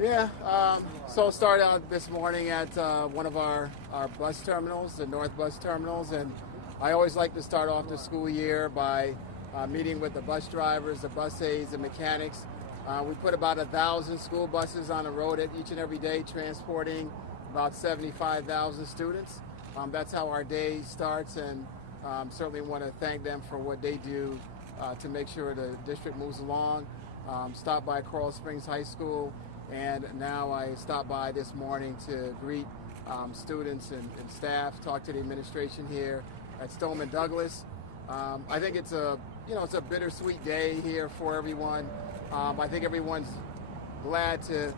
Yeah, so started out this morning at one of our bus terminals, the North Bus Terminals, and I always like to start off the school year by meeting with the bus drivers, the bus aides, the mechanics. We put about 1,000 school buses on the road each and every day, transporting about 75,000 students. That's how our day starts, and certainly want to thank them for what they do to make sure the district moves along. Stopped by Coral Springs High School, and now I stopped by this morning to greet students and staff, talk to the administration here at Stoneman Douglas. I think it's a bittersweet day here for everyone. I think everyone's glad to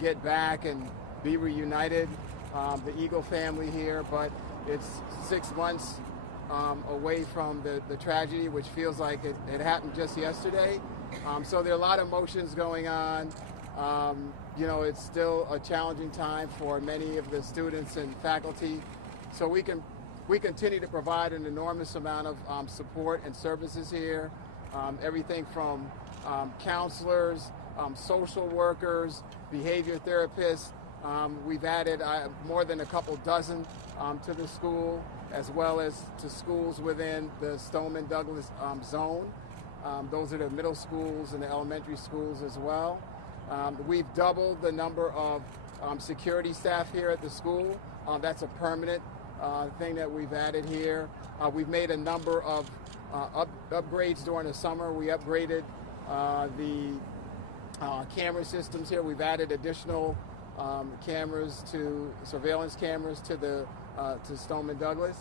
get back and be reunited, the Eagle family here, but it's 6 months away from the tragedy, which feels like it happened just yesterday. So there are a lot of emotions going on. It's still a challenging time for many of the students and faculty. So we continue to provide an enormous amount of support and services here. Everything from counselors, social workers, behavior therapists. We've added more than a couple dozen to the school, as well as to schools within the Stoneman Douglas zone. Those are the middle schools and the elementary schools as well. We've doubled the number of security staff here at the school. That's a permanent thing that we've added here. We've made a number of upgrades during the summer. We upgraded the camera systems here. We've added additional surveillance cameras to Stoneman Douglas.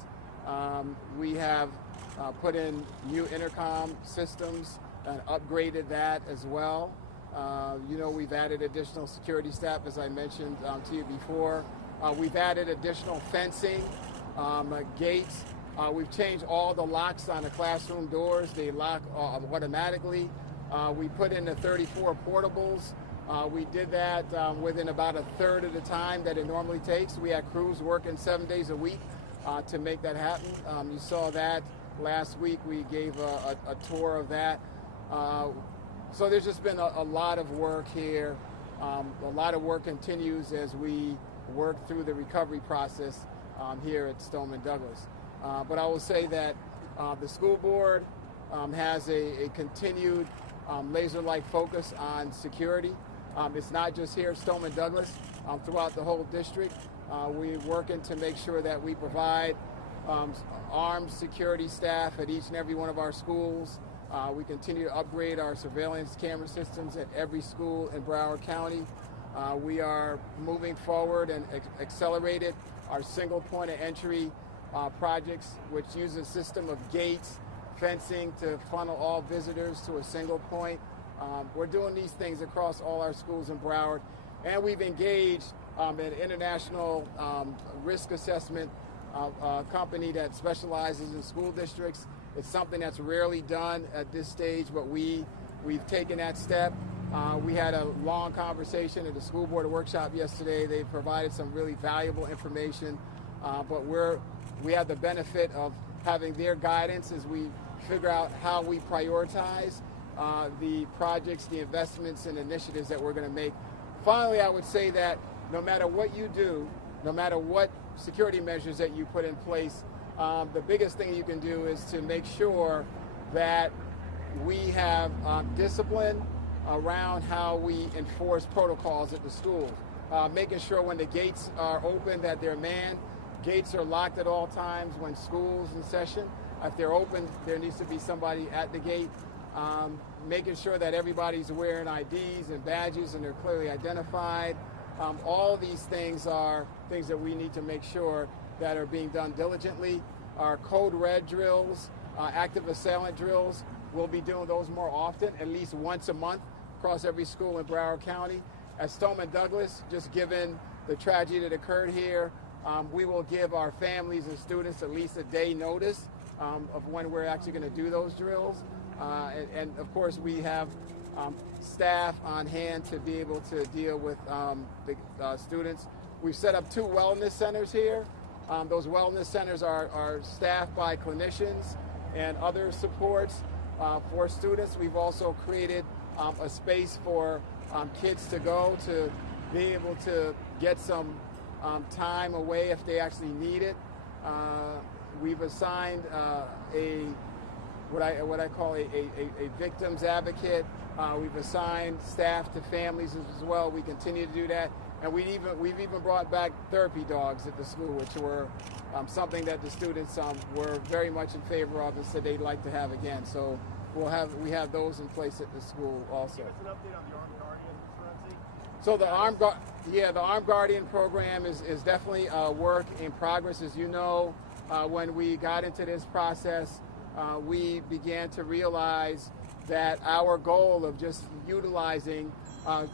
We have put in new intercom systems and upgraded that as well. We've added additional security staff, as I mentioned to you before. We've added additional fencing, gates. We've changed all the locks on the classroom doors. They lock automatically. We put in the 34 portables. We did that within about a third of the time that it normally takes. We had crews working 7 days a week to make that happen. You saw that last week. We gave a tour of that. So there's just been a lot of work here. A lot of work continues as we work through the recovery process here at Stoneman Douglas. But I will say that the school board has a continued laser-like focus on security. It's not just here at Stoneman Douglas, throughout the whole district. We're working to make sure that we provide armed security staff at each and every one of our schools. We continue to upgrade our surveillance camera systems at every school in Broward County. We are moving forward and accelerated our single point of entry projects, which use a system of gates, fencing to funnel all visitors to a single point. We're doing these things across all our schools in Broward, and we've engaged an international risk assessment company that specializes in school districts. It's something that's rarely done at this stage, but we've taken that step. We had a long conversation at the school board workshop yesterday. They provided some really valuable information, but we have the benefit of having their guidance as we figure out how we prioritize the projects, the investments, and initiatives that we're going to make. Finally, I would say that no matter what you do, no matter what security measures that you put in place, the biggest thing you can do is to make sure that we have discipline around how we enforce protocols at the schools. Making sure when the gates are open that they're manned. Gates are locked at all times when school's in session. If they're open, there needs to be somebody at the gate. Making sure that everybody's wearing IDs and badges and they're clearly identified. All these things are things that we need to make sure that are being done diligently. Our code red drills, active assailant drills, we'll be doing those more often, at least once a month across every school in Broward County. At Stoneman Douglas, just given the tragedy that occurred here, we will give our families and students at least a day notice of when we're actually going to do those drills. And of course, we have staff on hand to be able to deal with the students. We've set up 2 wellness centers here. Those wellness centers are staffed by clinicians and other supports for students. We've also created a space for kids to go to be able to get some time away if they actually need it. We've assigned what I call a victims advocate. We've assigned staff to families as well. We continue to do that, and we've even brought back therapy dogs at the school, which were something that the students were very much in favor of and said they'd like to have again. So we have those in place at the school also. Give us an update on the Armed Guardian, Runcie. So the Armed Guardian program is definitely a work in progress. As you know, when we got into this process, we began to realize that our goal of just utilizing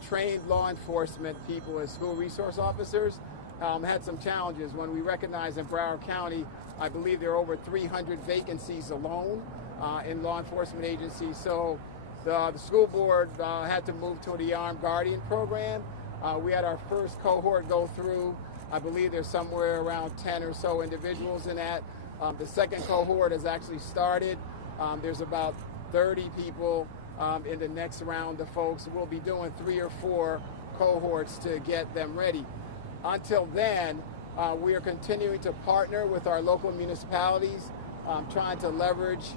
trained law enforcement people as school resource officers had some challenges. When we recognized in Broward County, I believe there are over 300 vacancies alone in law enforcement agencies. So the school board had to move to the Armed Guardian program. We had our first cohort go through. I believe there's somewhere around 10 or so individuals in that. The second cohort has actually started. There's about 30 people in the next round of folks. We'll be doing 3 or 4 cohorts to get them ready. Until then, we are continuing to partner with our local municipalities, trying to leverage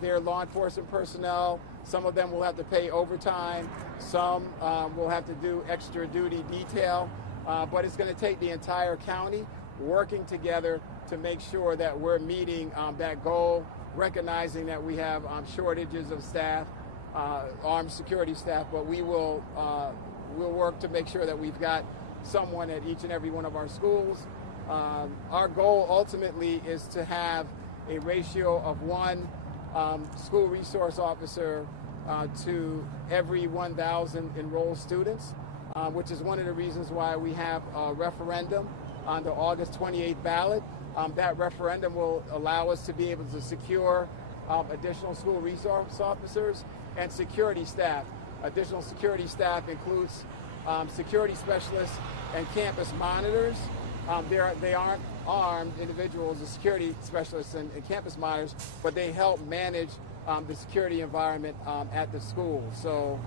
their law enforcement personnel. Some of them will have to pay overtime. Some will have to do extra duty detail. But it's going to take the entire county working together to make sure that we're meeting that goal, recognizing that we have shortages of staff, armed security staff, but we'll work to make sure that we've got someone at each and every one of our schools. Our goal ultimately is to have a ratio of 1 school resource officer to every 1,000 enrolled students, which is one of the reasons why we have a referendum on the August 28th ballot. That referendum will allow us to be able to secure additional school resource officers and security staff. Additional security staff includes security specialists and campus monitors. They aren't armed individuals as security specialists and campus monitors, but they help manage the security environment at the school. So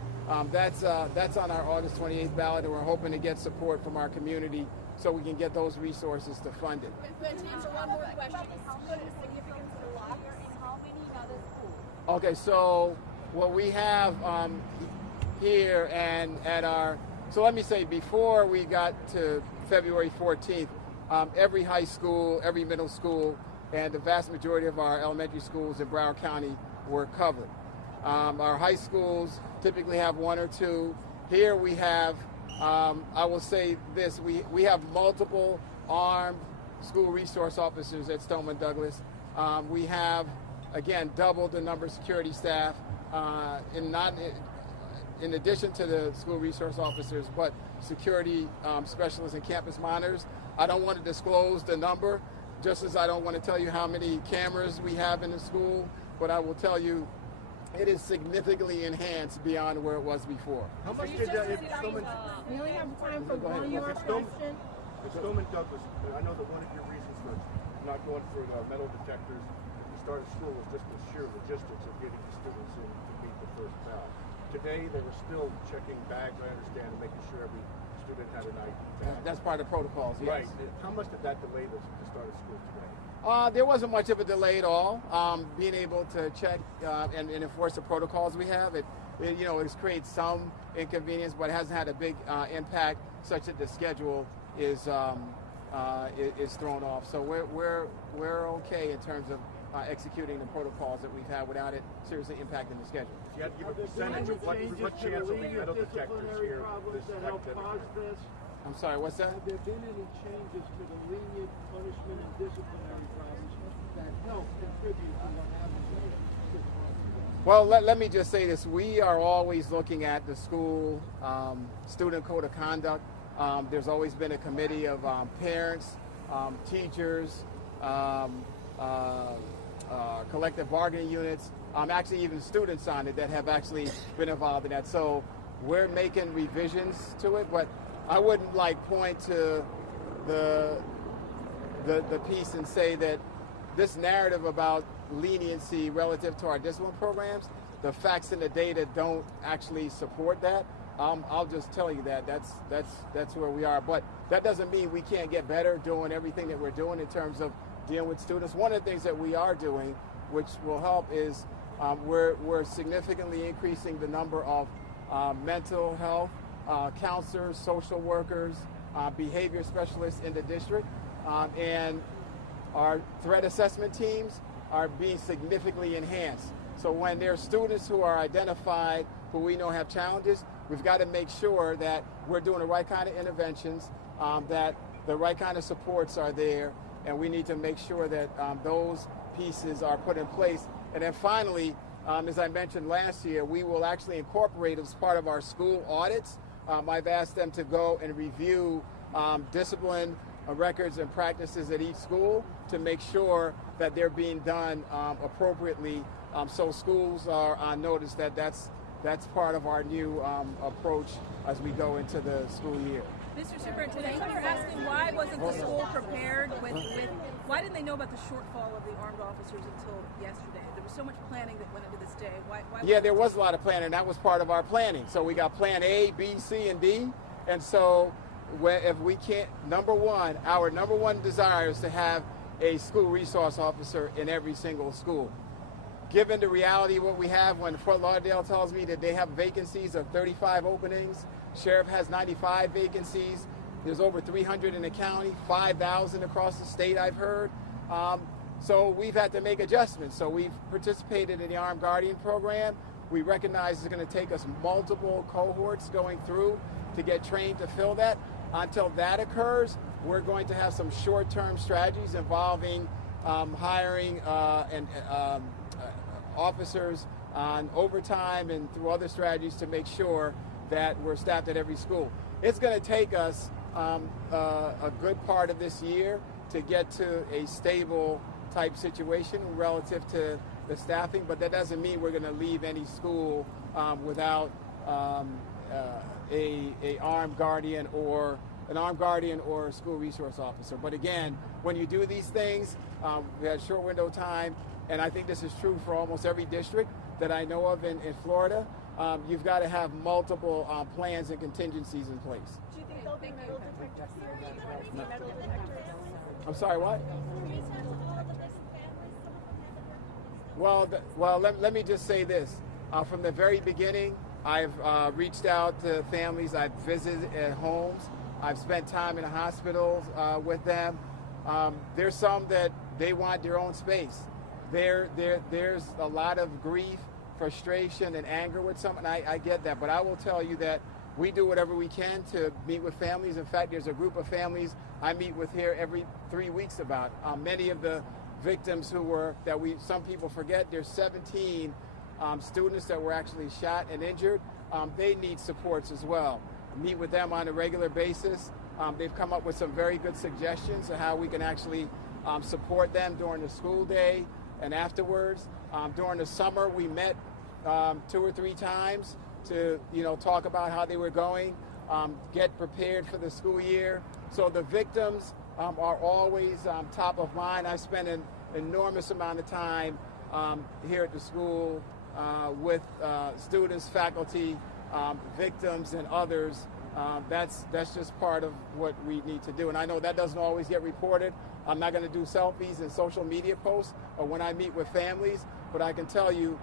that's on our August 28th ballot, and we're hoping to get support from our community so we can get those resources to fund it. To answer one more question, what is the significance of the locker and how many other schools? Okay, so what we have here and at our, so let me say before we got to February 14th, every high school, every middle school, and the vast majority of our elementary schools in Broward County were covered. Our high schools typically have 1 or 2. Here we have, I will say this, we have multiple armed school resource officers at Stoneman Douglas. We have, again, doubled the number of security staff, in addition to the school resource officers, but security specialists and campus monitors. I don't want to disclose the number, just as I don't want to tell you how many cameras we have in the school, but I will tell you it is significantly enhanced beyond where it was before. How much did We only have time for one more question. At Stoneman Douglas, I know that one of your reasons for not going for the metal detectors at the start of school was just the sheer logistics of getting the students in to meet the first ballot. Today, they were still checking bags, I understand, and making sure every student had an ID tag. That's part of the protocols, yes. Right. How much did that delay the start of school today? There wasn't much of a delay at all. Being able to check and enforce the protocols we have, it creates some inconvenience, but it hasn't had a big impact such that the schedule is thrown off. So we're okay in terms of executing the protocols that we've had without it seriously impacting the schedule. If you had to give a percentage of what chance of metal detectors here that help cause this? I'm sorry, what's that? Have there been any changes to the lenient punishment and disciplinary process that help contribute to what happens? Well, let me just say this. We are always looking at the school student code of conduct. There's always been a committee of parents, teachers, collective bargaining units, actually even students on it that have actually been involved in that. So we're making revisions to it, but I wouldn't point to the piece and say that this narrative about leniency relative to our discipline programs, the facts and the data don't actually support that. I'll just tell you that's where we are. But that doesn't mean we can't get better doing everything that we're doing in terms of dealing with students. One of the things that we are doing, which will help, is we're significantly increasing the number of mental health counselors, social workers, behavior specialists in the district, and our threat assessment teams are being significantly enhanced. So when there are students who are identified who we know have challenges, we've got to make sure that we're doing the right kind of interventions, that the right kind of supports are there, and we need to make sure that those pieces are put in place. And then finally, as I mentioned last year, we will actually incorporate as part of our school audits. I've asked them to go and review discipline records and practices at each school to make sure that they're being done appropriately, so schools are on notice that that's part of our new approach as we go into the school year. Mr. Superintendent, some are asking why wasn't the school prepared with why didn't they know about the shortfall of the armed officers until yesterday? There was so much planning that went into this day. Why yeah, there was a lot of planning. That was part of our planning. So we got plan A, B, C, and D. And so if we can't, our number one desire is to have a school resource officer in every single school. Given the reality of what we have, when Fort Lauderdale tells me that they have vacancies of 35 openings, Sheriff has 95 vacancies, there's over 300 in the county, 5,000 across the state, I've heard. So we've had to make adjustments. So we've participated in the Armed Guardian program. We recognize it's going to take us multiple cohorts going through to get trained to fill that. Until that occurs, we're going to have some short-term strategies involving hiring and officers on overtime and through other strategies to make sure that we're staffed at every school. It's going to take us a good part of this year to get to a stable type situation relative to the staffing, but that doesn't mean we're going to leave any school without an armed guardian or a school resource officer. But again, when you do these things, we had short window time, and I think this is true for almost every district that I know of in Florida. You've got to have multiple plans and contingencies in place. Do you think there'll be metal detectors here? Metal detectors? I'm sorry, what? Well, let me just say this. From the very beginning, I've reached out to families. I've visited at homes. I've spent time in the hospitals with them. There's some that they want their own space. There's a lot of grief, frustration, and anger with some, and I get that. But I will tell you that we do whatever we can to meet with families. In fact, there's a group of families I meet with here every 3 weeks about. Many of the victims some people forget, there's 17 students that were actually shot and injured. They need supports as well. Meet with them on a regular basis. They've come up with some very good suggestions of how we can actually support them during the school day and afterwards. During the summer, we met 2 or 3 times to talk about how they were going, get prepared for the school year. So the victims are always top of mind. I spend an enormous amount of time here at the school with students, faculty, victims, and others. That's just part of what we need to do. And I know that doesn't always get reported. I'm not going to do selfies and social media posts or when I meet with families, but I can tell you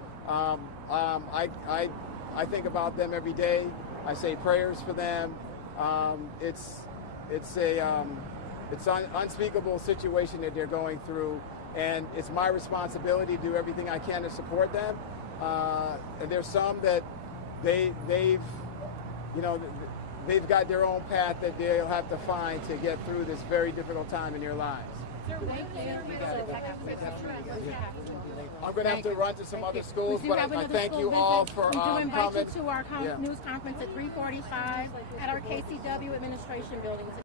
I think about them every day. I say prayers for them. It's an unspeakable situation that they're going through, and it's my responsibility to do everything I can to support them. And there's some that they've got their own path that they'll have to find to get through this very difficult time in their lives. I'm going to have to run to some other schools, but I thank you all for coming. We do invite you to our news conference at 3:45 at our KCW administration building.